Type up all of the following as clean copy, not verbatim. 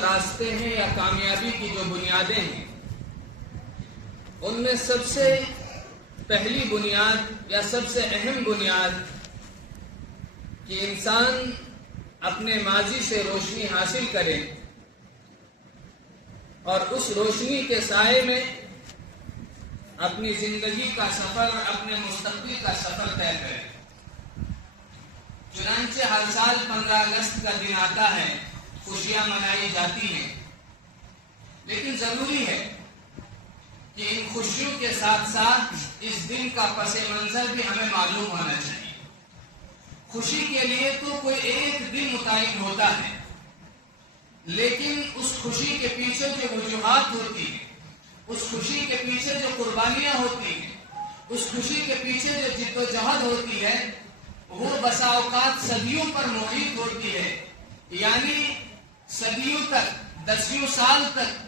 راستے ہیں یا کامیابی کی جو بنیادیں ہیں، ان میں سب سے پہلی بنیاد یا سب سے اہم بنیاد کہ انسان اپنے ماضی سے روشنی حاصل کرے اور اس روشنی کے سائے میں اپنی زندگی کا سفر، اپنے مستقبل کا سفر طے کرے۔ چنانچہ ہر سال 15 اگست کا دن آتا ہے، خوشیاں منائی جاتی ہیں، لیکن ضروری ہے کہ ان خوشیوں کے ساتھ ساتھ اس دن کا پس منظر بھی ہمیں معلوم ہونا چاہیے۔ خوشی کے لیے تو کوئی ایک دن متعین ہوتا ہے، لیکن اس خوشی کے پیچھے جو وجوہات ہوتی ہیں، اس خوشی کے پیچھے جو قربانیاں ہوتی ہیں، اس خوشی کے پیچھے جو جد و جہد ہوتی ہے، وہ بسا اوقات صدیوں پر محیط ہوتی ہے۔ یعنی صدیوں تک، 10 سال تک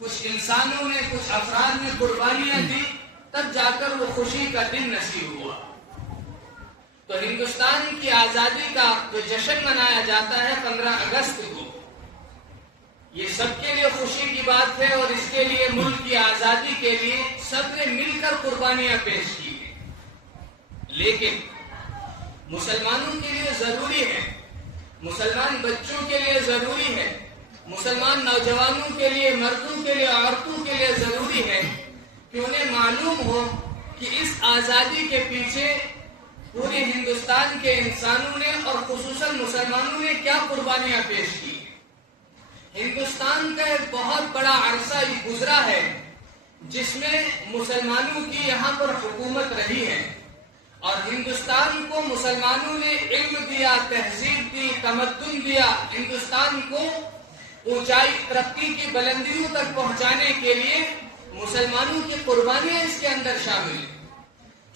کچھ انسانوں نے، کچھ افراد نے قربانیاں دی، تب جا کر وہ خوشی کا دن نصیب ہوا۔ تو ہندوستان کی آزادی کا جو جشن منایا جاتا ہے 15 اگست کو، یہ سب کے لیے خوشی کی بات ہے، اور اس کے لیے، ملک کی آزادی کے لیے سب نے مل کر قربانیاں پیش کی ہیں۔ لیکن مسلمانوں کے لیے ضروری ہے، مسلمان بچوں کے لیے ضروری ہے، مسلمان نوجوانوں کے لیے، مردوں کے لیے، عورتوں کے لیے ضروری ہے کہ انہیں معلوم ہو کہ اس آزادی کے پیچھے پورے ہندوستان کے انسانوں نے اور خصوصاً مسلمانوں نے کیا قربانیاں پیش کی۔ ہندوستان کا ایک بہت بڑا عرصہ گزرا ہے جس میں مسلمانوں کی یہاں پر حکومت رہی ہے، اور ہندوستان کو مسلمانوں نے علم دیا، تہذیب دی، تمدن دیا۔ ہندوستان کو اونچائی، ترقی کی بلندیوں تک پہنچانے کے لیے مسلمانوں کی قربانیاں اس کے اندر شامل ہیں۔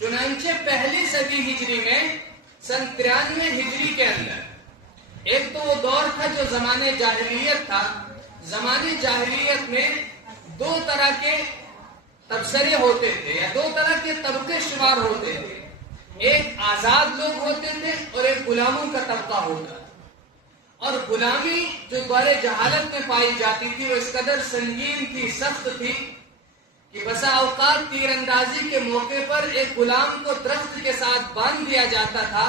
چنانچہ پہلی صدی ہجری میں، سن 93 ہجری کے اندر، ایک تو وہ دور تھا جو زمانے جاہلیت تھا۔ زمانے جاہلیت میں 2 طرح کے تبصرے ہوتے تھے، یا 2 طرح کے طبقے شمار ہوتے تھے۔ ایک آزاد لوگ ہوتے تھے اور ایک غلاموں کا طبقہ ہوتا تھا۔ اور غلامی جو دور جہالت میں پائی جاتی تھی، وہ اس قدر سنگین تھی، سخت تھی کہ بسا اوقات تیر اندازی کے موقع پر ایک غلام کو درخت کے ساتھ باندھ دیا جاتا تھا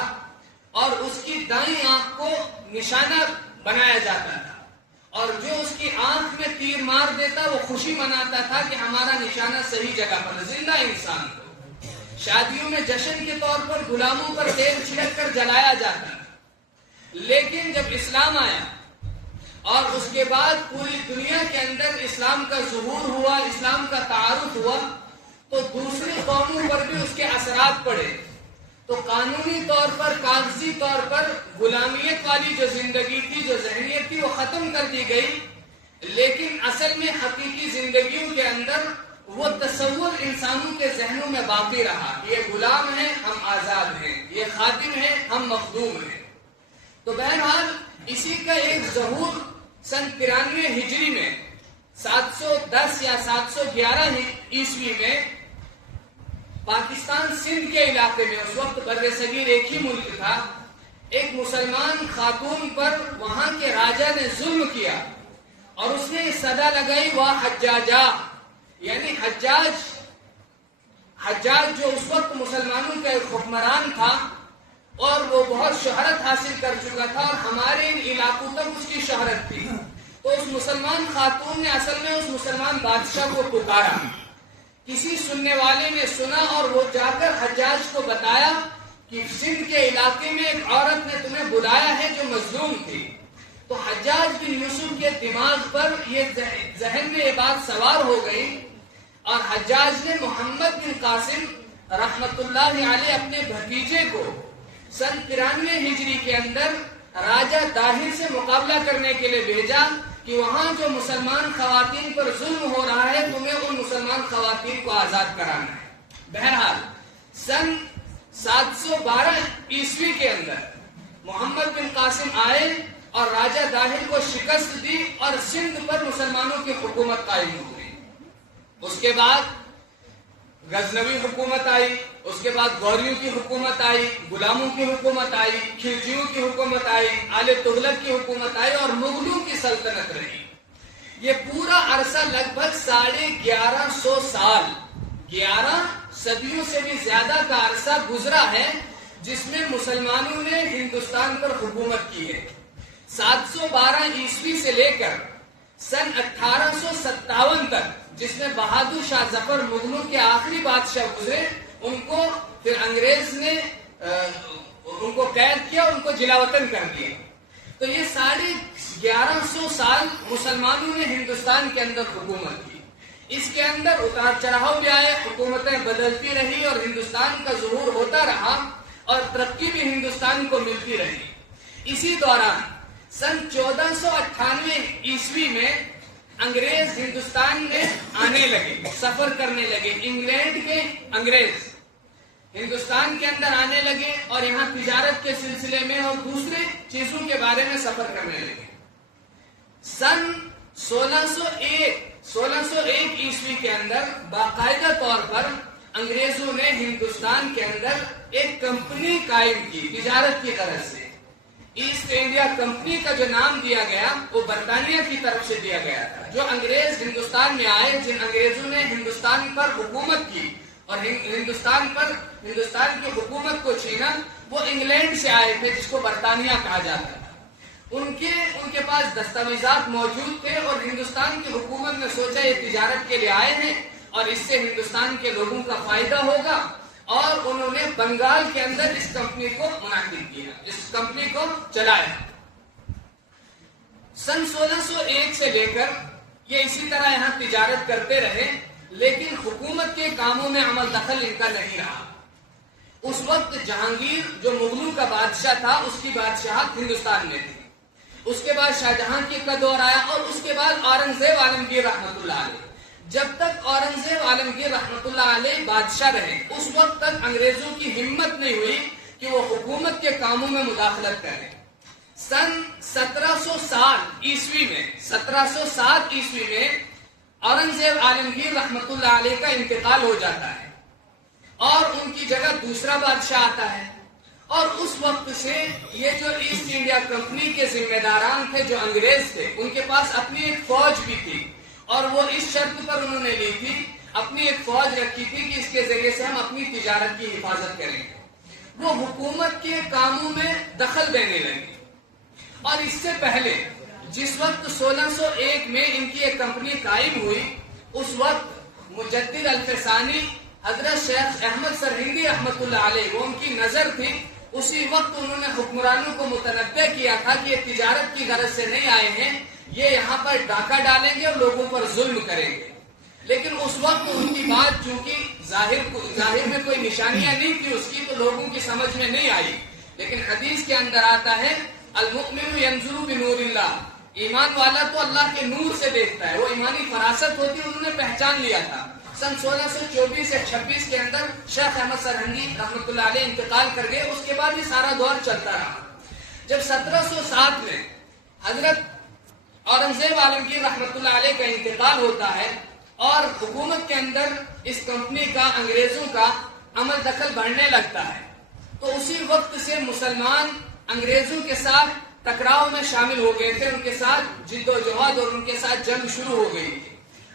اور اس کی دائیں آنکھ کو نشانہ بنایا جاتا تھا، اور جو اس کی آنکھ میں تیر مار دیتا وہ خوشی مناتا تھا کہ ہمارا نشانہ صحیح جگہ پر، زندہ انسان کو۔ شادیوں میں جشن کے طور پر غلاموں پر تیل چھڑک کر جلایا جاتا تھا۔ لیکن جب اسلام آیا اور اس کے بعد پوری دنیا کے اندر اسلام کا ظہور ہوا، اسلام کا تعارف ہوا، تو دوسری قوموں پر بھی اس کے اثرات پڑے۔ تو قانونی طور پر، کاغذی طور پر غلامیت والی جو زندگی تھی، جو ذہنیت تھی، وہ ختم کر دی گئی، لیکن اصل میں حقیقی زندگیوں کے اندر وہ تصور انسانوں کے ذہنوں میں باقی رہا۔ یہ غلام ہیں، ہم آزاد ہیں، یہ خادم ہیں، ہم مخدوم ہیں۔ تو بہرحال اسی کا ایک ظہور سن 93 ہجری میں، 710 یا 711 عیسوی میں، پاکستان سندھ کے علاقے میں، اس وقت بر صغیر ایک ہی ملک تھا، ایک مسلمان خاتون پر وہاں کے راجا نے ظلم کیا، اور اس نے صدا لگائی، واہ حجاجا، یعنی حجاج جو اس وقت مسلمانوں کا ایک حکمران تھا، اور وہ بہت شہرت حاصل کر چکا تھا، اور ہمارے ان علاقوں تک اس کی شہرت تھی۔ تو اس مسلمان خاتون نے اصل میں اس مسلمان بادشاہ کو پکارا، کسی سننے والے نے سنا، اور وہ جا کر حجاج کو بتایا کہ سندھ کے علاقے میں ایک عورت نے تمہیں بلایا ہے جو مظلوم تھی۔ تو حجاج بن یوسف کے دماغ پر یہ ذہن میں یہ بات سوار ہو گئی، اور حجاج نے محمد بن قاسم رحمت اللہ علیہ اپنے بھتیجے کو سن 93 ہجری کے اندر راجہ داہر سے مقابلہ کرنے کے لیے بھیجا کہ وہاں جو مسلمان خواتین پر ظلم ہو رہا ہے، تمہیں ان مسلمان خواتین کو آزاد کرانا ہے۔ بہرحال سن 712 عیسوی کے اندر محمد بن قاسم آئے اور راجہ داہر کو شکست دی، اور سندھ پر مسلمانوں کی حکومت قائم ہو گئی۔ اس کے بعد غزنوی حکومت آئی، اس کے بعد غوریوں کی حکومت آئی، غلاموں کی حکومت آئی، خلجیوں کی حکومت آئی، آل تغلق کی حکومت آئی، اور مغلوں کی سلطنت رہی۔ یہ پورا عرصہ لگ بھگ 1150 سال، 11 صدیوں سے بھی زیادہ کا عرصہ گزرا ہے جس میں مسلمانوں نے ہندوستان پر حکومت کی ہے۔ 712 عیسوی سے لے کر سن 1857 تک، جس میں بہادر شاہ ظفر مغلوں کے آخری بادشاہ گزرے، ان کو پھر انگریز نے ان کو قید کیا، ان کو جلا وطن کر دیا۔ تو یہ 1150 سال مسلمانوں نے ہندوستان کے اندر حکومت کی۔ اس کے اندر اتار چڑھاؤ بھی آئے، حکومتیں بدلتی رہی اور ہندوستان کا ظہور ہوتا رہا اور ترقی بھی ہندوستان کو ملتی رہی۔ اسی دوران سن 1498 عیسوی میں انگریز ہندوستان میں آنے لگے، سفر کرنے لگے۔ انگلینڈ کے انگریز ہندوستان کے اندر آنے لگے اور یہاں تجارت کے سلسلے میں اور دوسرے چیزوں کے بارے میں سفر کرنے لگے۔ سن 1601 عیسوی کے اندر باقاعدہ طور پر انگریزوں نے ہندوستان کے اندر ایک کمپنی قائم کی تجارت کی غرض سے۔ ایسٹ انڈیا کمپنی کا جو نام دیا گیا وہ برطانیہ کی طرف سے دیا گیا تھا۔ جو انگریز ہندوستان میں آئے، جن انگریزوں نے ہندوستان پر حکومت کی اور ہندوستان کی حکومت کو چھینا، وہ انگلینڈ سے آئے تھے، جس کو برطانیہ کہا جاتا تھا۔ ان کے پاس دستاویزات موجود تھے اور ہندوستان کی حکومت نے سوچا یہ تجارت کے لیے آئے ہیں اور اس سے ہندوستان کے لوگوں کا فائدہ ہوگا، اور انہوں نے بنگال کے اندر اس کمپنی کو منعقد کیا، اس کمپنی کو چلایا۔ سن 1601 سے لے کر یہ اسی طرح یہاں تجارت کرتے رہے، لیکن حکومت کے کاموں میں عمل دخل ان کا نہیں رہا۔ اس وقت جہانگیر جو مغلوں کا بادشاہ تھا، اس کی بادشاہت ہندوستان میں تھی۔ اس کے بعد شاہ جہاں کی کا دور آیا اور اس کے بعد اورنگزیب عالمگیر رحمت اللہ علیہ۔ جب تک اورنگزیب عالمگیر رحمت اللہ علیہ بادشاہ رہے، اس وقت تک انگریزوں کی ہمت نہیں ہوئی کہ وہ حکومت کے کاموں میں مداخلت کریں۔ سن 1707 عیسوی میں اورنگزیب عالمگیر رحمت اللہ علیہ کا انتقال ہو جاتا ہے اور ان کی جگہ دوسرا بادشاہ آتا ہے، اور اس وقت سے یہ جو ایسٹ انڈیا کمپنی کے ذمہ داران تھے، جو انگریز تھے، ان کے پاس اپنی ایک فوج بھی تھی، اور وہ اس شرط پر انہوں نے لی تھی، اپنی ایک فوج رکھی تھی کہ اس کے ذریعے سے ہم اپنی تجارت کی حفاظت کریں گے۔ وہ حکومت کے کاموں میں دخل دینے لگے، اور اس سے پہلے جس وقت 1601 میں ان کی ایک کمپنی قائم ہوئی، اس وقت مجدد الفسانی حضرت شیخ احمد سرہندی رحمت اللہ علیہ، وہ ان کی نظر تھی، اسی وقت انہوں نے حکمرانوں کو متنبہ کیا تھا کہ یہ تجارت کی غرض سے نہیں آئے ہیں، یہ یہاں پر ڈاکہ ڈالیں گے اور لوگوں پر ظلم کریں گے۔ لیکن اس وقت ان کی بات چونکہ ظاہر میں کوئی نشانیاں نہیں تھی اس کی، تو لوگوں کی سمجھ میں نہیں آئی۔ لیکن حدیث کے اندر آتا ہے المؤمن ینظر بنور اللہ، ایمان والا تو اللہ کے نور سے دیکھتا ہے، وہ ایمانی فراست ہوتی ہے، انہوں نے پہچان لیا تھا۔ سن 1624 سے 26 کے اندر شیخ احمد سرہندی رحمت اللہ علیہ انتقال کر گئے۔ اس کے بعد یہ سارا دور چلتا رہا۔ جب 1707 میں حضرت اورنگزیب عالمگیر رحمت اللہ علیہ کا انتقال ہوتا ہے اور حکومت کے اندر اس کمپنی کا، انگریزوں کا عمل دخل بڑھنے لگتا ہے، تو اسی وقت سے مسلمان انگریزوں کے ساتھ ٹکراؤ میں شامل ہو گئے تھے، ان کے ساتھ جد و جہاد اور ان کے ساتھ جنگ شروع ہو گئی تھی۔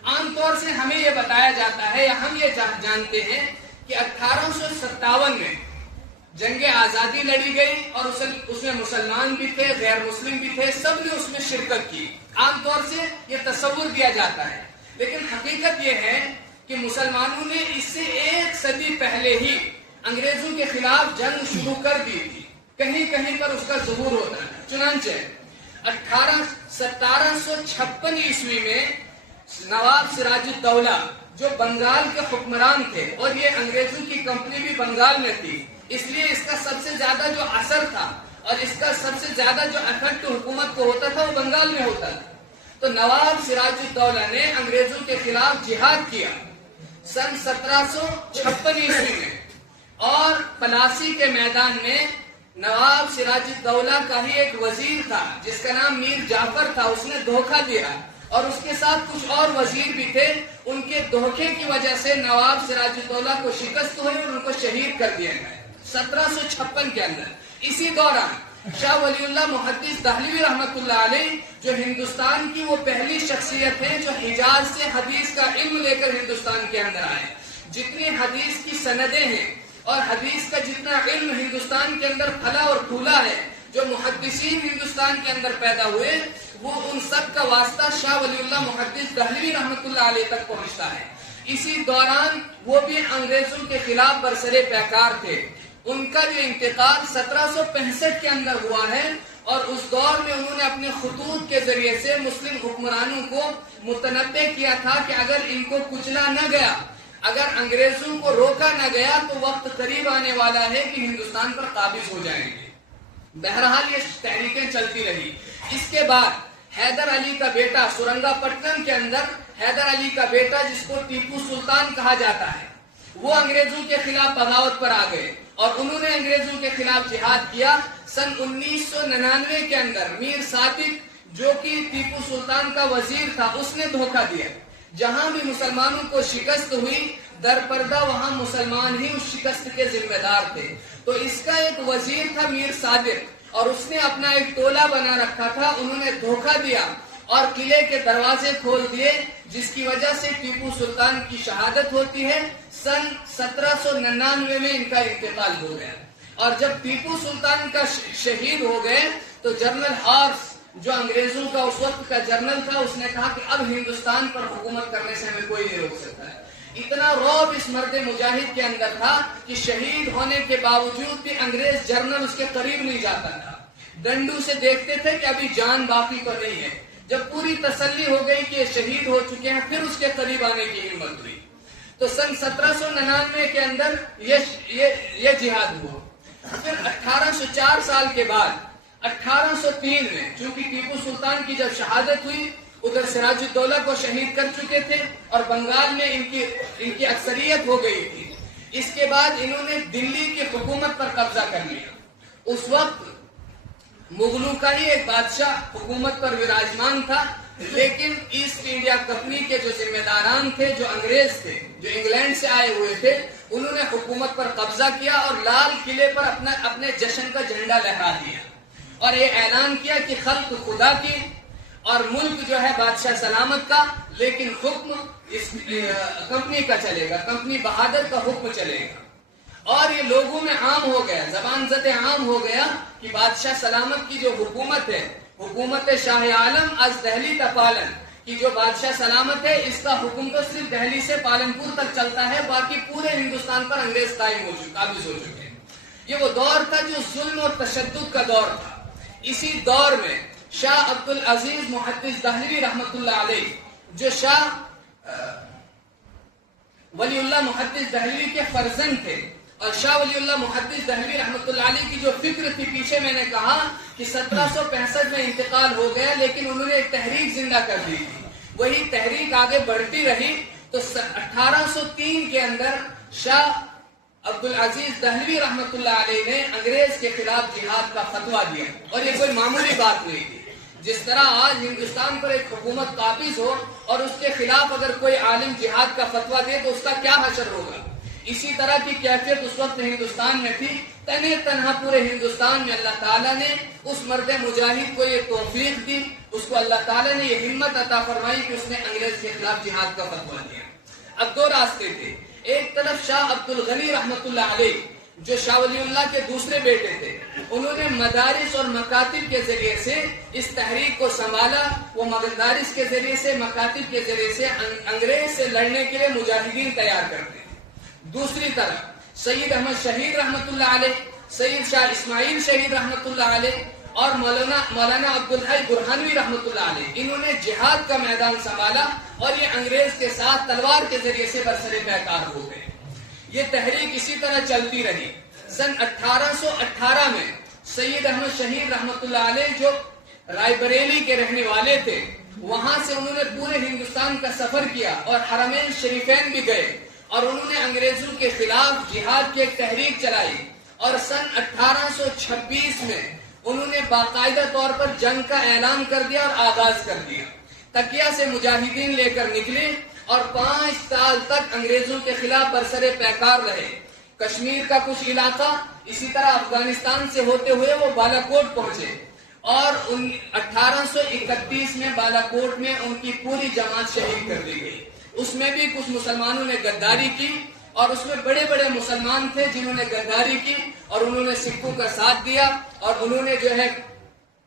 عام طور سے ہمیں یہ بتایا جاتا ہے یا ہم یہ جانتے ہیں کہ 1857 میں جنگ آزادی لڑی گئی اور اس میں مسلمان بھی تھے، غیر مسلم بھی تھے، سب نے اس میں شرکت کی۔ عام طور سے یہ تصور دیا جاتا ہے، لیکن حقیقت یہ ہے کہ مسلمانوں نے اس سے 1 صدی پہلے ہی انگریزوں کے خلاف جنگ شروع کر دی تھی، کہیں کہیں پر اس کا ظہور ہوتا ہے۔ چنانچہ 1756 عیسوی میں نواب سراج الدولہ جو بنگال کے حکمران تھے، اور یہ انگریزوں کی کمپنی بھی بنگال میں تھی، اس لیے اس کا سب سے زیادہ جو اثر تھا اور اس کا سب سے زیادہ جو افیکٹ حکومت کو ہوتا تھا وہ بنگال میں ہوتا تھا۔ تو نواب سراج الدولہ نے انگریزوں کے خلاف جہاد کیا سن 1756 عیسوی میں، اور پلاسی کے میدان میں نواب سراج الدولہ کا ہی ایک وزیر تھا جس کا نام میر جعفر تھا، اس نے دھوکہ دیا، اور اس کے ساتھ کچھ اور وزیر بھی تھے۔ ان کے دھوکے کی وجہ سے نواب سراج الدولہ کو شکست ہوئی اور ان کو شہید کر دیا گیا 1756 کے اندر۔ اسی دوران شاہ ولی اللہ محدث دہلوی رحمۃ اللہ علیہ جو ہندوستان کی وہ پہلی شخصیت ہے جو حجاز سے حدیث کا علم لے کر ہندوستان کے اندر آئے. جتنی حدیث کی سندیں ہیں اور حدیث کا جتنا علم ہندوستان کے اندر پھلا اور پھولا ہے، جو محدثین ہندوستان کے اندر پیدا ہوئے، وہ ان سب کا واسطہ شاہ ولی اللہ محدث دہلوی رحمۃ اللہ علیہ تک پہنچتا ہے. اسی دوران وہ بھی انگریزوں کے خلاف برسر پیکار تھے. ان کا جو انتقال 1765 کے اندر ہوا ہے، اور اس دور میں انہوں نے اپنے خطوط کے ذریعے سے مسلم حکمرانوں کو متنبع کیا تھا کہ اگر ان کو کچلا نہ گیا، اگر انگریزوں کو روکا نہ گیا تو وقت قریب آنے والا ہے کہ ہندوستان پر قابض ہو جائیں گے. بہرحال یہ تحریکیں چلتی رہی. اس کے بعد حیدر علی کا بیٹا سرنگا پٹنم کے اندر حیدر علی کا بیٹا جس کو ٹیپو سلطان کہا جاتا ہے، وہ انگریزوں کے خلاف بغاوت پر آ گئے اور انہوں نے انگریزوں کے خلاف جہاد کیا. سن 1999 کے اندر میر صادق جو کہ ٹیپو سلطان کا وزیر تھا، اس نے دھوکہ دیا. جہاں بھی مسلمانوں کو شکست ہوئی در پردہ وہاں مسلمان ہی اس شکست کے ذمہ دار تھے. تو اس کا ایک وزیر تھا میر صادق، اور اس نے اپنا ایک ٹولہ بنا رکھا تھا. انہوں نے دھوکہ دیا اور قلعے کے دروازے کھول دیے، جس کی وجہ سے ٹیپو سلطان کی شہادت ہوتی ہے. سن 1799 میں ان کا انتقال ہو گیا. اور جب ٹیپو سلطان کا شہید ہو گئے تو جنرل ہارس جو انگریزوں کا اس وقت کا جنرل تھا، اس نے کہا کہ اب ہندوستان پر حکومت کرنے سے ہمیں کوئی نہیں روک سکتا ہے. اتنا رعب اس مرد مجاہد کے اندر تھا کہ شہید ہونے کے باوجود بھی انگریز جنرل اس کے قریب نہیں جاتا تھا. ڈنڈو سے دیکھتے تھے کہ ابھی جان باقی تو نہیں ہے. جب پوری تسلی ہو گئی کہ یہ شہید ہو چکے ہیں، پھر اس کے قریب آنے کی ہمت ہوئی. تو سن 1799 کے اندر یہ جہاد ہوا. پھر 1804 سال کے بعد 1803 میں چونکہ ٹیپو سلطان کی جب شہادت ہوئی، ادھر سراج الدولہ کو شہید کر چکے تھے اور بنگال میں ان کی اکثریت ہو گئی تھی. اس کے بعد انہوں نے دلی کی حکومت پر قبضہ کر لیا. اس وقت مغلوں کا ہی ایک بادشاہ حکومت پر وراجمان تھا، لیکن ایسٹ انڈیا کمپنی کے جو ذمہ داران تھے، جو انگریز تھے، جو انگلینڈ سے آئے ہوئے تھے، انہوں نے حکومت پر قبضہ کیا اور لال قلعے پر اپنے جشن کا جھنڈا لہرا دیا اور یہ اعلان کیا کہ خلق خدا کی اور ملک جو ہے بادشاہ سلامت کا، لیکن حکم اس کمپنی کا چلے گا، کمپنی بہادر کا حکم چلے گا. اور یہ لوگوں میں عام ہو گیا، زبان زد عام ہو گیا کہ بادشاہ سلامت کی جو حکومت ہے، حکومت شاہ عالم از دہلی تپالن کی جو بادشاہ سلامت ہے، اس کا حکم تو صرف دہلی سے پالنپور تک چلتا ہے، باقی پورے ہندوستان پر انگریز قابض ہو چکے ہیں. یہ وہ دور تھا جو ظلم اور تشدد کا دور تھا. اسی دور میں شاہ عبد العزیز محدث دہلوی رحمۃ اللہ علیہ، جو شاہ ولی اللہ محدث دہلوی کے فرزند تھے، اور شاہ ولی اللہ محدث دہلوی رحمۃ اللہ علیہ کی جو فکر تھی، پیچھے میں نے کہا کہ 1765 میں انتقال ہو گیا، لیکن انہوں نے ایک تحریک زندہ کر دی تھی. وہی تحریک آگے بڑھتی رہی. تو 1803 کے اندر شاہ عبد العزیز دہلوی رحمۃ اللہ علیہ نے انگریز کے خلاف جہاد کا فتویٰ دیا. اور یہ کوئی معمولی بات نہیں تھی. جس طرح آج ہندوستان پر ایک حکومت قابض ہو اور اس کے خلاف اگر کوئی عالم جہاد کا فتویٰ دے تو اس کا کیا حشر ہوگا، اسی طرح کی کیفیت اس وقت ہندوستان میں تھی. تنہا پورے ہندوستان میں اللہ تعالیٰ نے اس مرد مجاہد کو یہ توفیق دی، اس کو اللہ تعالیٰ نے یہ ہمت عطا فرمائی کہ اس نے انگریز کے خلاف جہاد کا فتویٰ دیا. اب دو راستے تھے. ایک طرف شاہ عبد الغنی رحمۃ اللہ علیہ جو شاہ ولی اللہ کے دوسرے بیٹے تھے، انہوں نے مدارس اور مکاتب کے ذریعے سے اس تحریک کو سنبھالا. وہ مدارس کے ذریعے سے، مکاتب کے ذریعے سے انگریز سے لڑنے کے لیے مجاہدین تیار کرتے. دوسری طرف سید احمد شہید رحمۃ اللہ علیہ، سید شاہ اسماعیل شہید رحمۃ اللہ علیہ اور مولانا عبدالحی برہانوی رحمۃ اللہ علیہ، انہوں نے جہاد کا میدان سنبھالا اور یہ انگریز کے ساتھ تلوار کے ذریعے سے برسر پیکار ہو گئے. یہ تحریک اسی طرح چلتی رہی. سن 1818 میں سید احمد شہید رحمۃ اللہ علیہ جو رائے بریلی کے رہنے والے تھے، وہاں سے انہوں نے پورے ہندوستان کا سفر کیا اور حرمین شریفین بھی گئے اور انہوں نے انگریزوں کے خلاف جہاد کی ایک تحریک چلائی. اور سن 1826 میں انہوں نے باقاعدہ طور پر جنگ کا اعلان کر دیا اور آغاز کر دیا. تکیہ سے مجاہدین لے کر نکلے اور 5 سال تک انگریزوں کے خلاف برسر پیکار رہے. کشمیر کا کچھ علاقہ، اسی طرح افغانستان سے ہوتے ہوئے وہ بالا کوٹ پہنچے، اور 1831 میں بالا کوٹ میں ان کی پوری جماعت شہید کر دی گئی۔ اس میں بھی کچھ مسلمانوں نے غداری کی، اور اس میں بڑے بڑے مسلمان تھے جنہوں نے غداری کی، اور انہوں نے سکھوں کا ساتھ دیا، اور انہوں نے جو ہے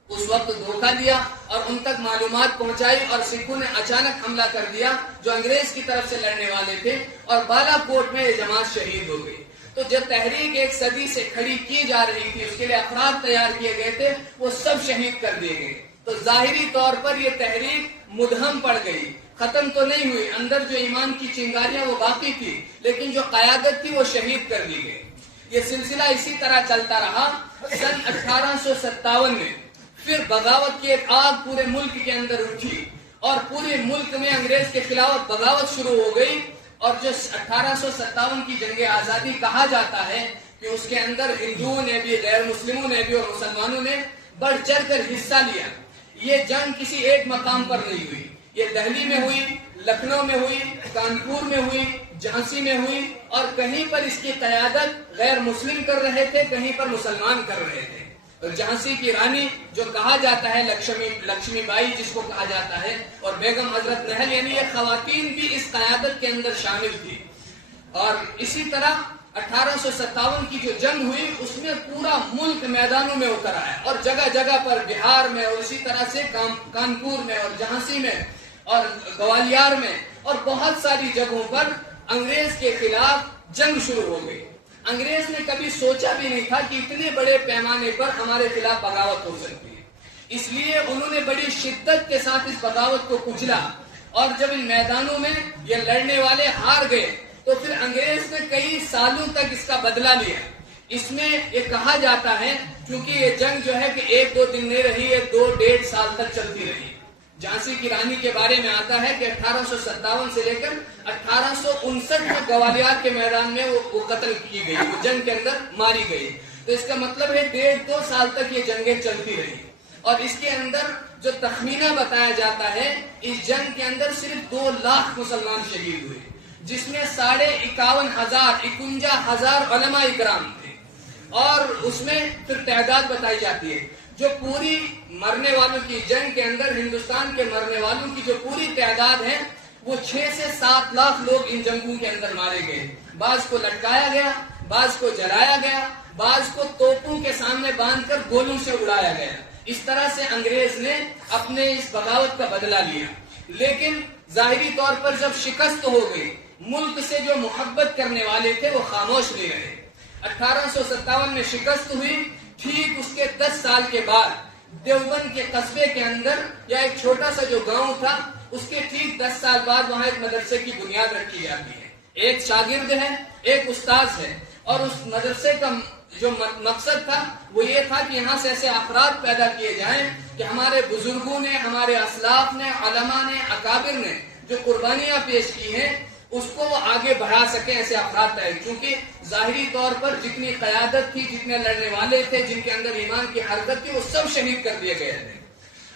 اس وقت دھوکہ دیا اور ان تک معلومات پہنچائی، اور سکھوں نے اچانک حملہ کر دیا جو انگریز کی طرف سے لڑنے والے تھے، اور بالا کوٹ میں یہ جماعت شہید ہو گئی۔ تو جو تحریک ایک صدی سے کھڑی کی جا رہی تھی، اس کے لیے افراد تیار کیے گئے تھے، وہ سب شہید کر دیے گئے۔ تو ظاہری طور پر یہ تحریک مدھم پڑ گئی، ختم تو نہیں ہوئی، اندر جو ایمان کی چنگاریاں وہ باقی تھی، لیکن جو قیادت تھی وہ شہید کر دی گئی۔ یہ سلسلہ اسی طرح چلتا رہا۔ سن 1857 میں پھر بغاوت کی ایک آگ پورے ملک کے اندر اٹھی، اور پورے ملک میں انگریز کے خلاف بغاوت شروع ہو گئی، اور جو 1857 کی جنگ آزادی کہا جاتا ہے کہ اس کے اندر ہندوؤں نے بھی، غیر مسلموں نے بھی اور مسلمانوں نے بڑھ چڑھ کر حصہ لیا۔ یہ جنگ کسی ایک مقام پر نہیں ہوئی، یہ دہلی میں ہوئی، لکھنؤ میں ہوئی، کانپور میں ہوئی، جھانسی میں ہوئی، اور کہیں پر اس کی قیادت غیر مسلم کر رہے تھے، کہیں پر مسلمان کر رہے تھے۔ اور جھانسی کی رانی جو کہا جاتا ہے لکشمی بائی جس کو کہا جاتا ہے، اور بیگم حضرت محل، یعنی یہ خواتین بھی اس قیادت کے اندر شامل تھی۔ اور اسی طرح 1857 کی جو جنگ ہوئی اس میں پورا ملک میدانوں میں اتر آیا، اور جگہ جگہ پر بہار میں، اور اسی طرح سے کانپور میں اور جھانسی میں اور گوالیار میں اور بہت ساری جگہوں پر انگریز کے خلاف جنگ شروع ہو گئی۔ انگریز نے کبھی سوچا بھی نہیں تھا کہ اتنے بڑے پیمانے پر ہمارے خلاف بغاوت ہو سکتی ہے، اس لیے انہوں نے بڑی شدت کے ساتھ اس بغاوت کو کچلا، اور جب ان میدانوں میں یہ لڑنے والے ہار گئے تو پھر انگریز نے کئی سالوں تک اس کا بدلہ لیا۔ اس میں یہ کہا جاتا ہے کیونککہ یہ جنگ جو ہے کہ 1-2 دن نہیں رہی، یہ 2-1.5 سال تک چلتی رہی۔ جھانسی کی رانی کے بارے میں آتا ہے کہ 1857 سے لے کر 1859 میں گوالیار کے میدان میں وہ قتل کی گئی، وہ جنگ کے اندر ماری گئی۔ تو اس کا مطلب ہے 1.5-2 سال تک یہ جنگیں چلتی رہی، اور اس کے اندر جو تخمینہ بتایا جاتا ہے اس جنگ کے اندر صرف 2 لاکھ مسلمان شہید ہوئے، جس میں 51,000 علماء اکرام تھے، اور اس میں پھر تعداد بتائی جاتی ہے جو پوری مرنے والوں کی جنگ کے اندر ہندوستان کے مرنے والوں کی جو پوری تعداد ہے وہ 6 سے 7 لاکھ لوگ ان جنگوں کے اندر مارے گئے۔ بعض کو لٹکایا گیا، بعض کو جلایا گیا، بعض کو توپوں کے سامنے باندھ کر گولوں سے اڑایا گیا۔ اس طرح سے انگریز نے اپنے اس بغاوت کا بدلہ لیا، لیکن ظاہری طور پر جب شکست ہو گئی، ملک سے جو محبت کرنے والے تھے وہ خاموش نہیں رہے۔ 1857 میں شکست ہوئی، ٹھیک اس کے 10 سال کے بعد دیوبند کے قصبے کے اندر، یا ایک چھوٹا سا جو گاؤں تھا، اس کے ٹھیک 10 سال بعد وہاں ایک مدرسے کی بنیاد رکھی جاتی ہے۔ ایک شاگرد ہے، ایک استاذ ہے، اور اس مدرسے کا جو مقصد تھا وہ یہ تھا کہ یہاں سے ایسے افراد پیدا کیے جائیں کہ ہمارے بزرگوں نے، ہمارے اسلاف نے، علماء نے، اکابر نے جو قربانیاں پیش کی ہیں اس کو وہ آگے بڑھا سکیں، ایسے افراد تھے، کیونکہ ظاہری طور پر جتنی قیادت تھی، جتنے لڑنے والے تھے، جن کے اندر ایمان کی حرکت تھی، وہ سب شہید کر دیے گئے تھے۔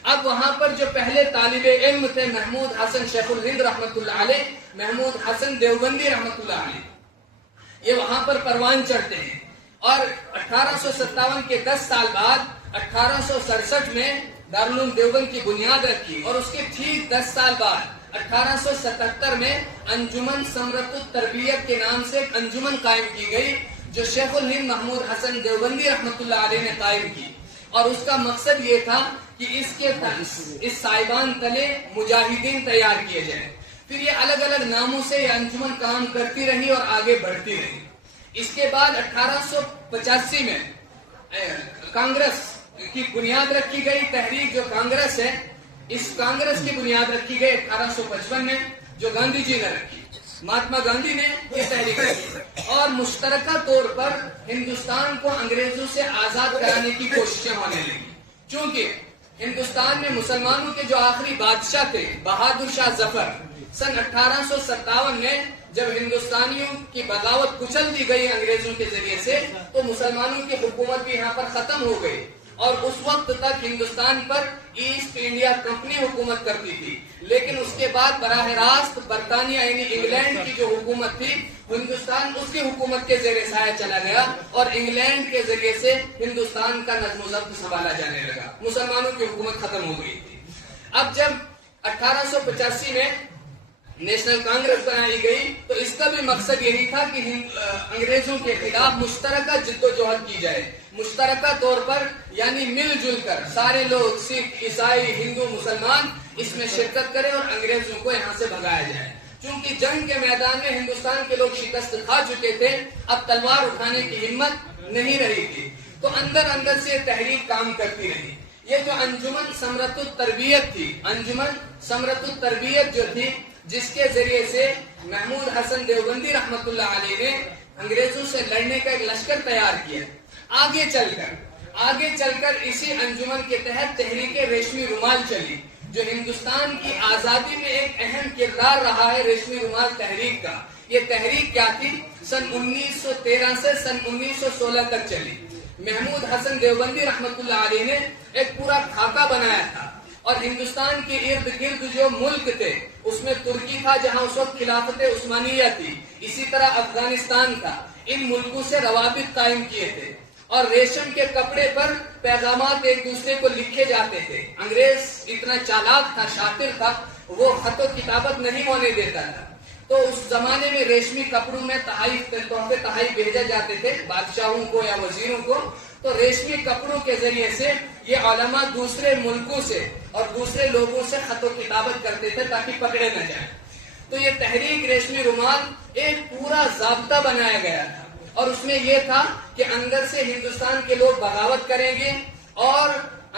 اب وہاں پر جو پہلے طالب علم تھے محمود حسن شیخ الہند رحمۃ اللہ علیہ، محمود حسن دیوبندی رحمۃ اللہ علیہ، یہ وہاں پر پروان چڑھتے ہیں، اور 1857 کے 10 سال بعد 1867 میں دارالعلوم دیوبند کی بنیاد رکھی، اور اس کے ٹھیک 10 سال بعد 1877 میں انجمن ثمرۃ التربیت کے نام سے ایک انجمن قائم کی گئی جو شیخ الہند محمود حسن دیوبندی رحمۃ اللہ علیہ نے قائم کی، اور اس کا مقصد یہ تھا کہ اس سائبان تلے مجاہدین تیار کیے جائیں۔ پھر یہ الگ الگ ناموں سے یہ انجمن کام کرتی رہی اور آگے بڑھتی رہی۔ اس کے بعد 1885 میں کانگریس کی بنیاد رکھی گئی، تحریک جو کانگریس ہے، اس کانگریس کی بنیاد رکھی گئی 1855 میں، جو گاندھی جی نے رکھی، مہاتما گاندھی نے یہ تحریک رکھی، اور مشترکہ طور پر ہندوستان کو انگریزوں سے آزاد کرانے کی کوششیں ہونے لگی، چونکہ ہندوستان میں مسلمانوں کے جو آخری بادشاہ تھے بہادر شاہ ظفر، سن 1857 میں جب ہندوستانیوں کی بغاوت کچل دی گئی انگریزوں کے ذریعے سے، تو مسلمانوں کی حکومت بھی یہاں پر ختم ہو گئی، اور اس وقت تک ہندوستان پر ایسٹ انڈیا کمپنی حکومت کرتی تھی، لیکن اس کے بعد براہ راست برطانیہ یعنی انگلینڈ کی جو حکومت تھی، ہندوستان اس کی حکومت کے زیر سایہ چلا گیا اور انگلینڈ کے ذریعے سے ہندوستان کا نظم و ضبط سنبھالا جانے لگا، مسلمانوں کی حکومت ختم ہو گئی تھی۔ اب جب 1885 میں نیشنل کانگریس بنائی گئی تو اس کا بھی مقصد یہی تھا کہ انگریزوں کے خلاف مشترکہ جد و جہد کی جائے، مشترکہ طور پر یعنی مل جل کر سارے لوگ، سکھ، عیسائی، ہندو، مسلمان اس میں شرکت کریں اور انگریزوں کو یہاں سے بھگایا جائے۔ چونکہ جنگ کے میدان میں ہندوستان کے لوگ شکست کھا چکے تھے، اب تلوار اٹھانے کی ہمت نہیں رہی تھی، تو اندر اندر سے تحریک کام کرتی رہی۔ یہ جو انجمن ثمرت التربیت تھی، انجمن ثمرت التربیت جو تھی، جس کے ذریعے سے محمود حسن دیوبندی رحمت اللہ علیہ نے انگریزوں سے لڑنے کا ایک لشکر تیار کیا۔ آگے چل کر اسی انجمن کے تحت تحریک ریشمی رومال چلی، جو ہندوستان کی آزادی میں ایک اہم کردار رہا ہے ریشمی رومال تحریک کا۔ یہ تحریک کیا تھی؟ سن 1913 سے سن 1916 تک چلی۔ محمود حسن دیوبندی رحمت اللہ علیہ نے ایک پورا خاکہ بنایا تھا، اور ہندوستان کے ارد گرد جو ملک تھے اس میں ترکی تھا جہاں اس وقت خلافت عثمانیہ تھی، اسی طرح افغانستان تھا، ان ملکوں سے روابط قائم کیے تھے، اور ریشم کے کپڑے پر پیغامات ایک دوسرے کو لکھے جاتے تھے۔ انگریز اتنا چالاک تھا، شاطر تھا، وہ خط و کتابت نہیں ہونے دیتا تھا، تو اس زمانے میں ریشمی کپڑوں میں تحفے تحائف بھیجے جاتے تھے بادشاہوں کو یا وزیروں کو، تو ریشمی کپڑوں کے ذریعے سے یہ علماء دوسرے ملکوں سے اور دوسرے لوگوں سے خط و کتابت کرتے تھے تاکہ پکڑے نہ جائیں۔ تو یہ تحریک ریشمی رومال ایک پورا ضابطہ بنایا گیا تھا، اور اس میں یہ تھا کہ اندر سے ہندوستان کے لوگ بغاوت کریں گے اور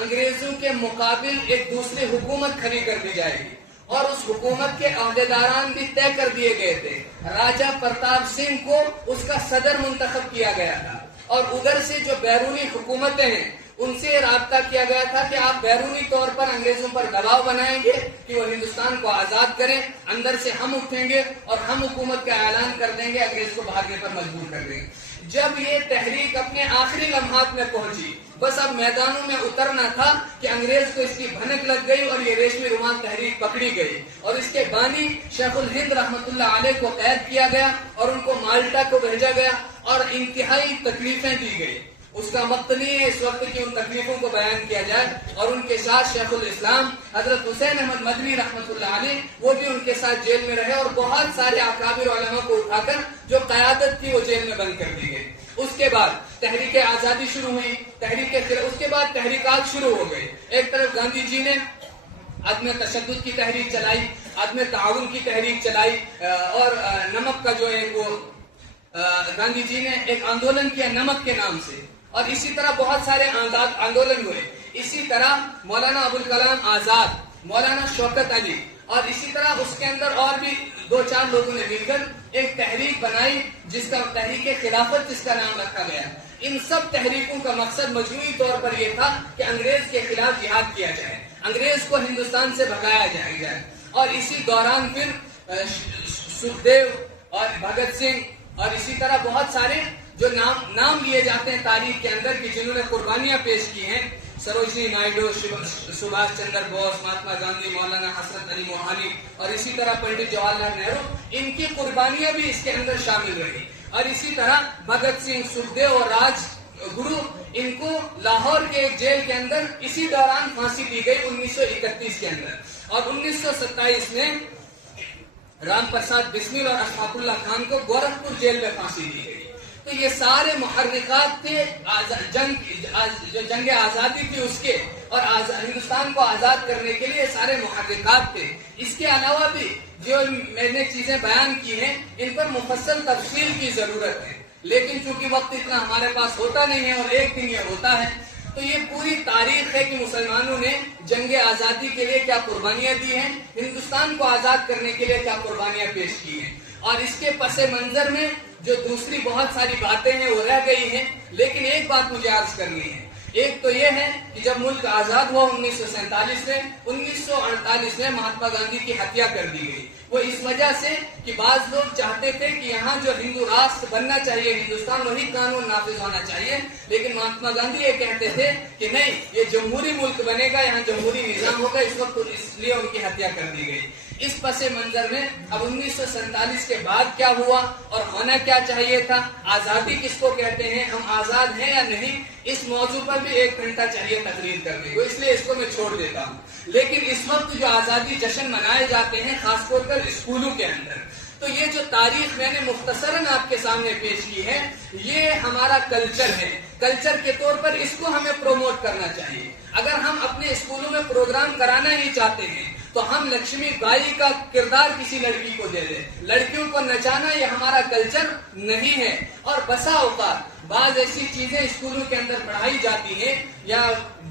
انگریزوں کے مقابل ایک دوسری حکومت کھڑی کر دی جائے گی، اور اس حکومت کے عہدیداران بھی طے کر دیے گئے تھے۔ راجہ پرتاپ سنگھ کو اس کا صدر منتخب کیا گیا تھا، اور ادھر سے جو بیرونی حکومتیں ہیں ان سے رابطہ کیا گیا تھا کہ آپ بیرونی طور پر انگریزوں پر دباؤ بنائیں گے کہ وہ ہندوستان کو آزاد کریں، اندر سے ہم اٹھیں گے اور ہم حکومت کا اعلان کر دیں گے، انگریز کو بھاگنے پر مجبور کر دیں گے۔ جب یہ تحریک اپنے آخری لمحات میں پہنچی، بس اب میدانوں میں اترنا تھا کہ انگریز کو اس کی بھنک لگ گئی اور یہ ریشمی رومال تحریک پکڑی گئی، اور اس کے بانی شیخ الہند رحمت اللہ علیہ کو قید کیا گیا اور ان کو مالٹا کو بھیجا گیا اور انتہائی تکلیفیں دی گئی۔ اس کا وقت نہیں ہے اس وقت کہ ان تکلیفوں کو بیان کیا جائے، اور ان کے ساتھ شیخ الاسلام حضرت حسین احمد مدنی رحمت اللہ علیہ وہ بھی ان کے ساتھ جیل میں رہے، اور بہت سارے اکابر علماء کو اٹھا کر جو قیادت تھی وہ جیل میں بند کر دی گئی۔ اس کے بعد تحریک آزادی شروع ہوئی، اس کے بعد تحریکات شروع ہو گئی۔ ایک طرف گاندھی جی نے عدم تشدد کی تحریک چلائی، عدم تعاون کی تحریک چلائی، اور نمک کا جو ہے وہ گاندھی جی نے ایک آندولن کیا نمک کے نام سے، اور اسی طرح بہت سارے آندولن ہوئے۔ اسی طرح مولانا ابوالکلام آزاد، مولانا شوکت علی، اور اسی طرح اس کے اندر اور بھی 2-4 لوگوں نے مل کر ایک تحریک بنائی جس کا تحریک خلافت جس کا نام رکھا گیا۔ ان سب تحریکوں کا مقصد مجموعی طور پر یہ تھا کہ انگریز کے خلاف جہاد کیا جائے، انگریز کو ہندوستان سے بھگایا جائے، اور اسی دوران پھر سکھدیو اور بھگت سنگھ اور اسی طرح بہت سارے جو نام لیے جاتے ہیں تاریخ کے اندر کہ جنہوں نے قربانیاں پیش کی ہیں، سروجنی نائیڈو، سبھاش چندر بوس، مہاتما گاندھی، مولانا حسرت علی موہانی، اور اسی طرح پنڈت جواہر لال نہرو، ان کی قربانیاں بھی اس کے اندر شامل رہی۔ اور اسی طرح بھگت سنگھ، سکھدیو اور راج گرو، ان کو لاہور کے ایک جیل کے اندر اسی دوران پھانسی دی گئی 1931 کے اندر، اور 1927 میں رام پرساد بسمل اور اشفاق اللہ خان کو گورکھپور جیل میں پھانسی دی گئی۔ تو یہ سارے محرکات تھے جنگ آزادی تھی اس کے، اور ہندوستان کو آزاد کرنے کے لیے سارے محرکات تھے۔ اس کے علاوہ بھی جو میں نے چیزیں بیان کی ہیں ان پر مفصل تفصیل کی ضرورت ہے، لیکن چونکہ وقت اتنا ہمارے پاس ہوتا نہیں ہے اور ایک دن یہ ہوتا ہے، تو یہ پوری تاریخ ہے کہ مسلمانوں نے جنگ آزادی کے لیے کیا قربانیاں دی ہیں، ہندوستان کو آزاد کرنے کے لیے کیا قربانیاں پیش کی ہیں، اور اس کے پس منظر میں جو دوسری بہت ساری باتیں ہیں وہ رہ گئی ہیں۔ لیکن ایک بات مجھے عرض کرنی ہے ایک تو یہ ہے کہ جب ملک آزاد ہوا 1947 میں، 1948 میں مہاتما گاندھی کی ہتیا کر دی گئی. وہ اس وجہ سے کہ بعض لوگ چاہتے تھے کہ یہاں جو ہندو راشٹر بننا چاہیے ہندوستان، وہی قانون نافذ ہونا چاہیے، لیکن مہاتما گاندھی یہ کہتے تھے کہ نہیں، یہ جمہوری ملک بنے گا، یہاں جمہوری نظام ہوگا. اس وقت اس لیے ان کی ہتیا کر دی گئی. اس پس منظر میں اب 1947 کے بعد کیا ہوا اور ہونا کیا چاہیے تھا، آزادی کس کو کہتے ہیں، ہم آزاد ہیں یا نہیں، اس موضوع پر بھی 1 گھنٹہ چاہیے تقریر کرنے کو، اس لیے اس کو میں چھوڑ دیتا ہوں. لیکن اس وقت جو آزادی جشن منائے جاتے ہیں خاص طور پر اسکولوں کے اندر، تو یہ جو تاریخ میں نے مختصراً آپ کے سامنے پیش کی ہے، یہ ہمارا کلچر ہے. کلچر کے طور پر اس کو ہمیں پروموٹ کرنا چاہیے. اگر ہم اپنے اسکولوں میں پروگرام کرانا ہی چاہتے ہیں تو ہم لکشمی بائی کا کردار کسی لڑکی کو دے دیں. لڑکیوں کو نچانا یہ ہمارا کلچر نہیں ہے. اور بسا اوقات بعض ایسی چیزیں اسکولوں کے اندر پڑھائی جاتی ہیں یا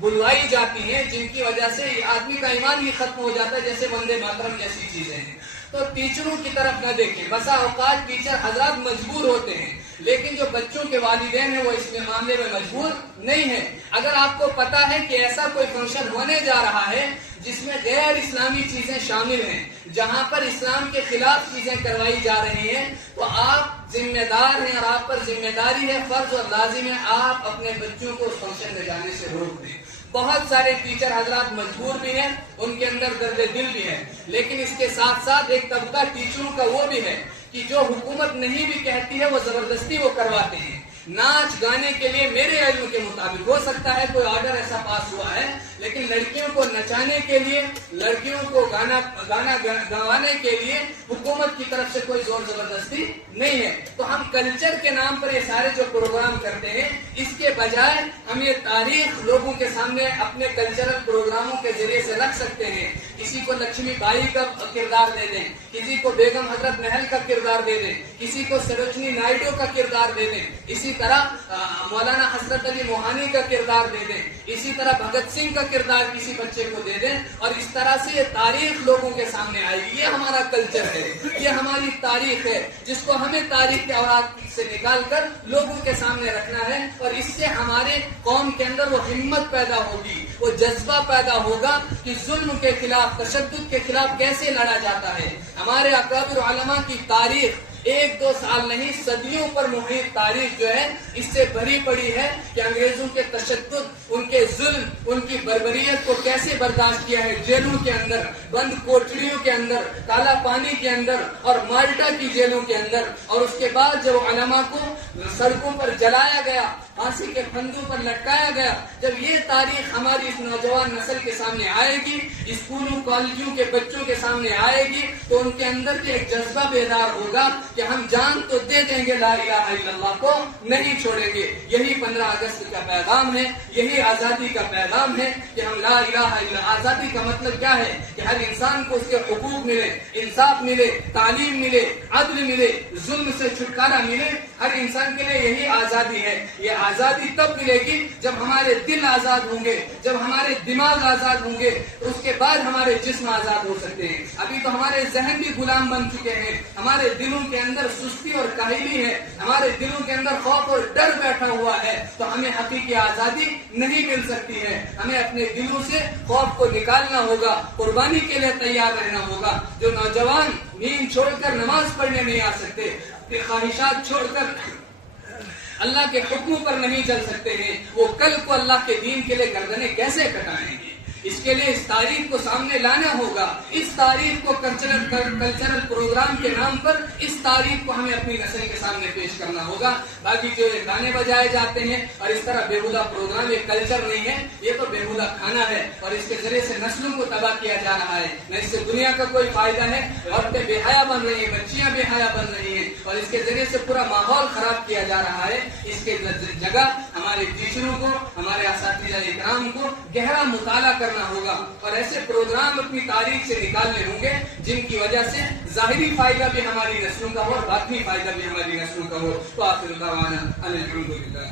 بلوائی جاتی ہیں جن کی وجہ سے آدمی کا ایمان ہی ختم ہو جاتا ہے، جیسے وندے ماترم جیسی چیزیں ہیں. تو ٹیچروں کی طرف نہ دیکھیں. بسا اوقات ٹیچر حضرات مجبور ہوتے ہیں، لیکن جو بچوں کے والدین ہیں وہ اس معاملے میں مجبور نہیں ہیں. اگر آپ کو پتا ہے کہ ایسا کوئی فنکشن ہونے جا رہا ہے جس میں غیر اسلامی چیزیں شامل ہیں، جہاں پر اسلام کے خلاف چیزیں کروائی جا رہی ہیں، تو آپ ذمہ دار ہیں اور آپ پر ذمہ داری ہے، فرض اور لازم ہے آپ اپنے بچوں کو اس فنکشن میں جانے سے روک دیں. بہت سارے ٹیچر حضرات مجبور بھی ہیں، ان کے اندر درد دل بھی ہے، لیکن اس کے ساتھ ساتھ ایک طبقہ ٹیچروں کا وہ بھی ہے کہ جو حکومت نہیں بھی کہتی ہے وہ زبردستی وہ کرواتے ہیں. ناچ گانے کے لیے میرے علم کے مطابق ہو سکتا ہے کوئی آرڈر ایسا پاس ہوا ہے، لیکن لڑکیوں کو نچانے کے لیے، لڑکیوں کو گانا گوانے کے لیے حکومت کی طرف سے کوئی زور زبردستی نہیں ہے. تو ہم کلچر کے نام پر یہ سارے جو پروگرام کرتے ہیں، اس کے بجائے ہم یہ تاریخ لوگوں کے سامنے اپنے کلچرل پروگراموں کے ذریعے سے رکھ سکتے ہیں. کسی کو لکشمی بائی کا کردار دے دیں، کسی کو بیگم حضرت محل کا کردار دے دیں، کسی کو سروجنی نائیڈو کا کردار دے دیں، اسی طرح مولانا حضرت علی موہانی کا کردار دے دیں، اسی طرح بھگت سنگھ کا کردار کسی بچے کو دے دیں، اور اس طرح سے یہ تاریخ لوگوں کے سامنے آئے گی. یہ ہمارا کلچر ہے، یہ ہماری تاریخ ہے، جس کو ہمیں تاریخ کے اوراق سے نکال کر لوگوں کے سامنے رکھنا ہے. اور اس سے ہمارے قوم کے اندر وہ ہمت پیدا ہوگی، وہ جذبہ پیدا ہوگا کہ ظلم کے خلاف، تشدد کے خلاف کیسے لڑا جاتا ہے. ہمارے اکابر علماء کی تاریخ 1-2 سال نہیں، صدیوں پر محیط تاریخ جو ہے اس سے بھری پڑی ہے کہ انگریزوں کے تشدد، ان کے ظلم، ان کی بربریت کو کیسے برداشت کیا ہے. جیلوں کے اندر، بند کوٹڑیوں کے اندر، کالا پانی کے اندر اور مالٹا کی جیلوں کے اندر، اور اس کے بعد جب علماء کو سڑکوں پر جلایا گیا، پھانسی کے پھندوں پر لٹکایا گیا. جب یہ تاریخ ہماری اس نوجوان نسل کے سامنے آئے گی، اسکولوں کالجوں کے بچوں کے سامنے آئے گی، تو ان کے اندر بھی ایک جذبہ بیدار ہوگا کہ ہم جان تو دے دیں گے، لا الہ الا اللہ کو نہیں چھوڑیں گے. یہی 15 اگست کا پیغام ہے، یہی آزادی کا پیغام ہے کہ ہم لا الہ الا. آزادی کا مطلب کیا ہے کہ ہر انسان کو اس کے حقوق ملے، انصاف ملے، تعلیم ملے، عدل ملے، ظلم سے چھٹکارا ملے. ہر انسان کے لیے یہی آزادی ہے. یہ آزادی تب ملے گی جب ہمارے دل آزاد ہوں گے، جب ہمارے دماغ آزاد ہوں گے، اس کے بعد ہمارے جسم آزاد ہو سکتے ہیں. ابھی تو ہمارے ذہن بھی غلام بن چکے ہیں، ہمارے دلوں کے اندر سستی اور کاہلی ہے، ہمارے دلوں کے اندر خوف اور ڈر بیٹھا ہوا ہے. تو ہمیں حقیقی آزادی نہیں مل سکتی ہے. ہمیں اپنے دلوں سے خوف کو نکالنا ہوگا، قربانی کے لیے تیار رہنا ہوگا. جو نوجوان نیند چھوڑ کر نماز پڑھنے نہیں آ سکتے، اپنی خواہشات چھوڑ کر اللہ کے حکموں پر نہیں چل سکتے ہیں، وہ کل کو اللہ کے دین کے لیے گردنیں کیسے کٹائیں گے؟ اس کے لیے اس تاریخ کو سامنے لانا ہوگا. اس تاریخ کو کلچرل پروگرام کے نام پر اس تاریخ کو ہمیں اپنی نسل کے سامنے پیش کرنا ہوگا. باقی جو یہ گانے بجائے جاتے ہیں اور اس طرح بےہودہ پروگرام، یہ کلچر نہیں ہے، یہ تو بےہودہ کھانا ہے، اور اس کے ذریعے سے نسلوں کو تباہ کیا جا رہا ہے. نہ اس سے دنیا کا کوئی فائدہ ہے، عورتیں بے حیا بن رہی ہیں، بچیاں بے حیا بن رہی ہیں، اور اس کے ذریعے سے پورا ماحول خراب کیا جا رہا ہے. اس کے جگہ ہمارے ٹیچروں کو، ہمارے اساتذہ اکرام کو گہرا مطالعہ کرنا ہوگا، اور ایسے پروگرام اپنی تاریخ سے نکالنے ہوں گے جن کی وجہ سے ظاہری فائدہ بھی ہماری نسلوں کا ہو اور باطنی فائدہ بھی ہماری نسلوں کا ہو. تو آخر دعوانا الحمدللہ.